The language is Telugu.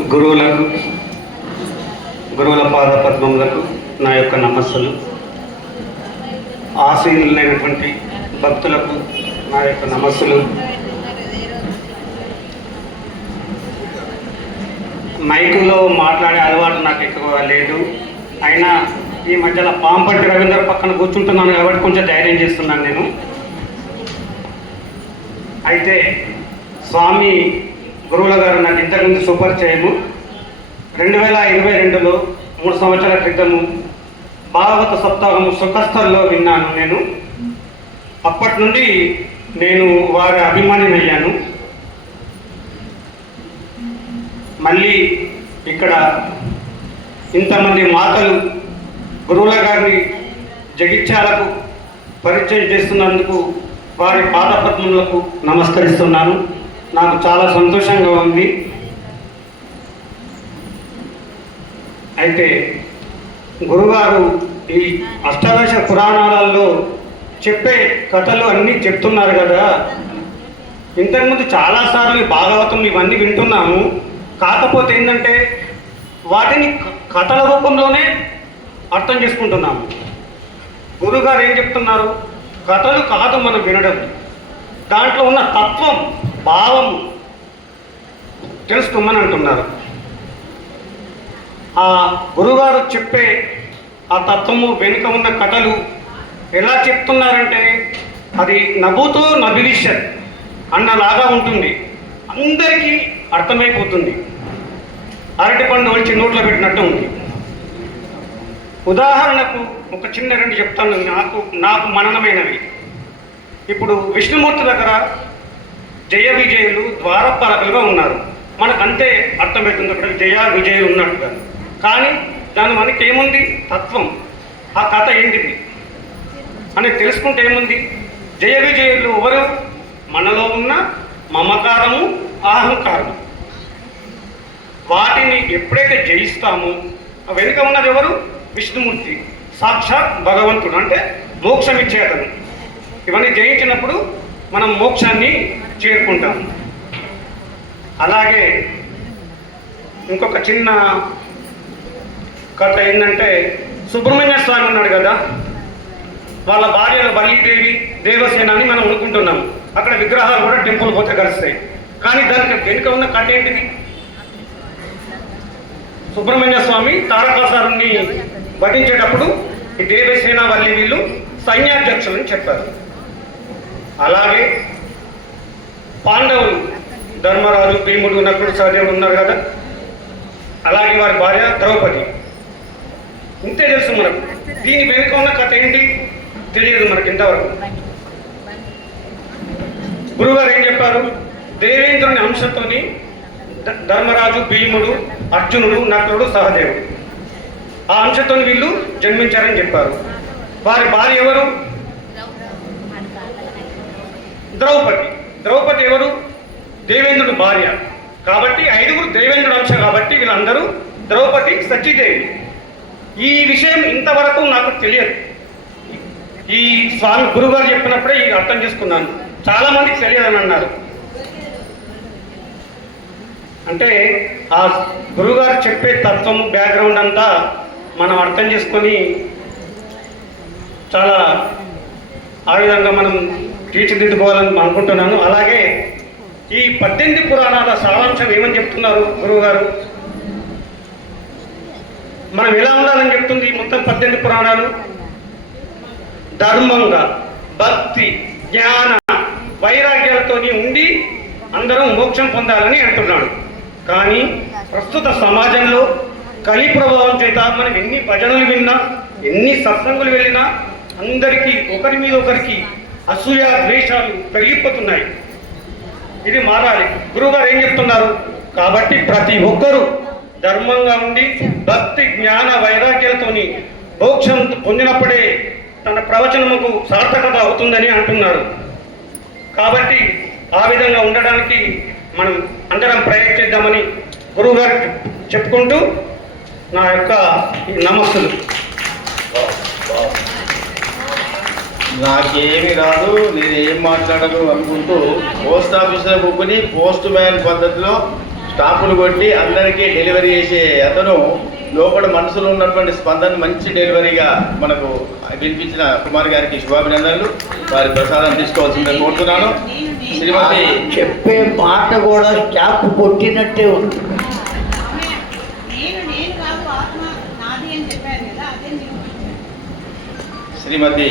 గురువులకు గురువుల పాద పద్మములకు నా యొక్క నమస్సులు. ఆశీనులైనటువంటి భక్తులకు నా యొక్క నమస్సులు. మైకులో మాట్లాడే అలవాటు నాకు ఎక్కువ లేదు. అయినా ఈ మధ్యలో పాంపట్టి రవీంద్ర పక్కన కూర్చుంటున్నాను కాబట్టి కొంచెం ధైర్యం చేస్తున్నాను నేను. అయితే స్వామి గురువుల గారు నాకు ఇంతకుముందు సుపరిచయము రెండు వేల ఇరవై రెండులో మూడు సంవత్సరాల క్రితము భాగవత సప్తాహము సుఖస్థల్లో విన్నాను నేను. అప్పటి నుండి నేను వారి అభిమానినయ్యాను. మళ్ళీ ఇక్కడ ఇంతమంది మాతలు గురువుల గారిని జగిత్యాలకు పరిచయం చేస్తున్నందుకు వారి పాదపద్మములకు నమస్కరిస్తున్నాను. నాకు చాలా సంతోషంగా ఉంది. అయితే గురుగారు ఈ అష్టాదశ పురాణాలలో చెప్పే కథలు అన్నీ చెప్తున్నారు కదా. ఇంతకుముందు చాలాసార్లు భాగవతం ఇవన్నీ వింటున్నాము. కాకపోతే ఏంటంటే వాటిని కథల రూపంలోనే అర్థం చేసుకుంటున్నాము. గురుగారు ఏం చెప్తున్నారు? కథలు కాదు మనం వినడం. దాంట్లో ఉన్న తత్వం భావం తెలుసుకోమని అంటున్నారు. ఆ గురుగారు చెప్పే ఆ తత్వము వెనుక ఉన్న కథలు ఎలా చెప్తున్నారంటే అది నభూతో నభివిష్యత్ అన్నలాగా ఉంటుంది. అందరికీ అర్థమైపోతుంది. అరటి పండు వచ్చి నోట్లో పెట్టినట్టు ఉంది. ఉదాహరణకు ఒక చిన్న రెండు చెప్తాను. నాకు నాకు మననమైనవి. ఇప్పుడు విష్ణుమూర్తి దగ్గర జయ విజయులు ద్వారపాలకులుగా ఉన్నారు. మనకు అంతే అర్థమవుతుంది అక్కడ జయ విజయులు ఉన్నట్టుగా. కానీ దాని మనకి ఏముంది? తత్వం. ఆ కథ ఏంటిది అని తెలుసుకుంటే ఏముంది? జయ విజయులు ఎవరు? మనలో ఉన్న మమకారము అహంకారము. వాటిని ఎప్పుడైతే జయిస్తామో వెనుక ఉన్నది ఎవరు? విష్ణుమూర్తి. సాక్షాత్ భగవంతుడు. అంటే మోక్షం ఇచ్చే అతను ఇవన్నీ జయించినప్పుడు మనం మోక్షాన్ని చేరుకుంటాం. అలాగే ఇంకొక చిన్న కథ ఏంటంటే సుబ్రహ్మణ్య స్వామి ఉన్నాడు కదా వాళ్ళ భార్యలు బల్లీదేవి దేవసేన అని మనం అనుకుంటున్నాం. అక్కడ విగ్రహాలు కూడా టెంపుల్ పోతే కలుస్తాయి కానీ దానికి వెనుక ఉన్న కథ ఏంటిది? సుబ్రహ్మణ్య స్వామి తారకాసురుణ్ణి వధించేటప్పుడు ఈ దేవసేన వల్లి వీళ్ళు సైన్యాధ్యక్షులని చెప్పారు. అలాగే పాండవులు ధర్మరాజు భీముడు నకుడు సహదేవుడు ఉన్నారు కదా? అలాగే వారి భార్య ద్రౌపది. ఇంతే తెలుసు మనకు. దీని వెనుక ఉన్న కథ ఏంటి? తెలియదు మనకి ఇంతవరకు. గురుగారు ఏం చెప్పారు? దేవేంద్రుని అంశంతోని ధర్మరాజు భీముడు అర్జునుడు నకులుడు సహదేవుడు. ఆ అంశంతో వీళ్ళు జన్మించారని చెప్పారు. వారి భార్య ఎవరు? ద్రౌపది. ద్రౌపది ఎవరు? దేవేంద్రుడు భార్య. కాబట్టి ఐదుగురు దేవేంద్రుడు అంశ కాబట్టి వీళ్ళందరూ ద్రౌపది సత్యదేవి ఈ విషయం ఇంతవరకు నాకు తెలియదు. ఈ స్వామి గురుగారు చెప్పినప్పుడే ఇది అర్థం చేసుకున్నాను. చాలామందికి తెలియదని అన్నారు. అంటే ఆ గురుగారు చెప్పే తత్వము బ్యాక్గ్రౌండ్ అంతా మనం అర్థం చేసుకొని చాలా ఆ విధంగా మనం తీర్చిదిద్దుకోవాలని అనుకుంటున్నాను. అలాగే ఈ పద్దెనిమిది పురాణాల సారాంశం ఏమని చెప్తున్నారు గురువు గారు మనం ఎలా ఉండాలని చెప్తుంది మొత్తం పద్దెనిమిది పురాణాలు? ధర్మంగా భక్తి జ్ఞాన వైరాగ్యాలతో ఉండి అందరూ మోక్షం పొందాలని అంటున్నాడు. కానీ ప్రస్తుత సమాజంలో కలి ప్రభావం చేత మనం ఎన్ని భజనలు విన్నా ఎన్ని సత్సంగులు వెళ్ళినా అందరికీ ఒకరి మీద ఒకరికి అసూయ ద్వేషాలు పెరిగిపోతున్నాయి. ఇది మారాలి. గురువుగారు ఏం చెప్తున్నారు? కాబట్టి ప్రతి ఒక్కరూ ధర్మంగా ఉండి భక్తి జ్ఞాన వైరాగ్యాలతోని మోక్షం పొందినప్పుడే తన ప్రవచనముకు సార్థకత అవుతుందని అంటున్నారు. కాబట్టి ఆ విధంగా ఉండడానికి మనం అందరం ప్రయత్నిద్దామని గురువుగారు చెప్పుకుంటూ నా యొక్క నమస్సులు నాకేమి రాదు నేను ఏం మాట్లాడను అనుకుంటూ పోస్ట్ ఆఫీసులో కూర్చుని పోస్ట్ మ్యాన్ పద్ధతిలో స్టాపులు కొట్టి అందరికీ డెలివరీ చేసే అతను లోపల మనసులో ఉన్నటువంటి స్పందన మంచి డెలివరీగా మనకు వినిపించిన కుమార్ గారికి శుభాభినందనలు. వారి ప్రసాదం తీసుకోవాల్సిందని కోరుతున్నాను. శ్రీమతి చెప్పే మాట కూడా స్టాప్ కొట్టినట్టే ఉంది. నేను నేను కాదు ఆత్మ నాది అని చెప్పారు కదా అదే నేను శ్రీమతి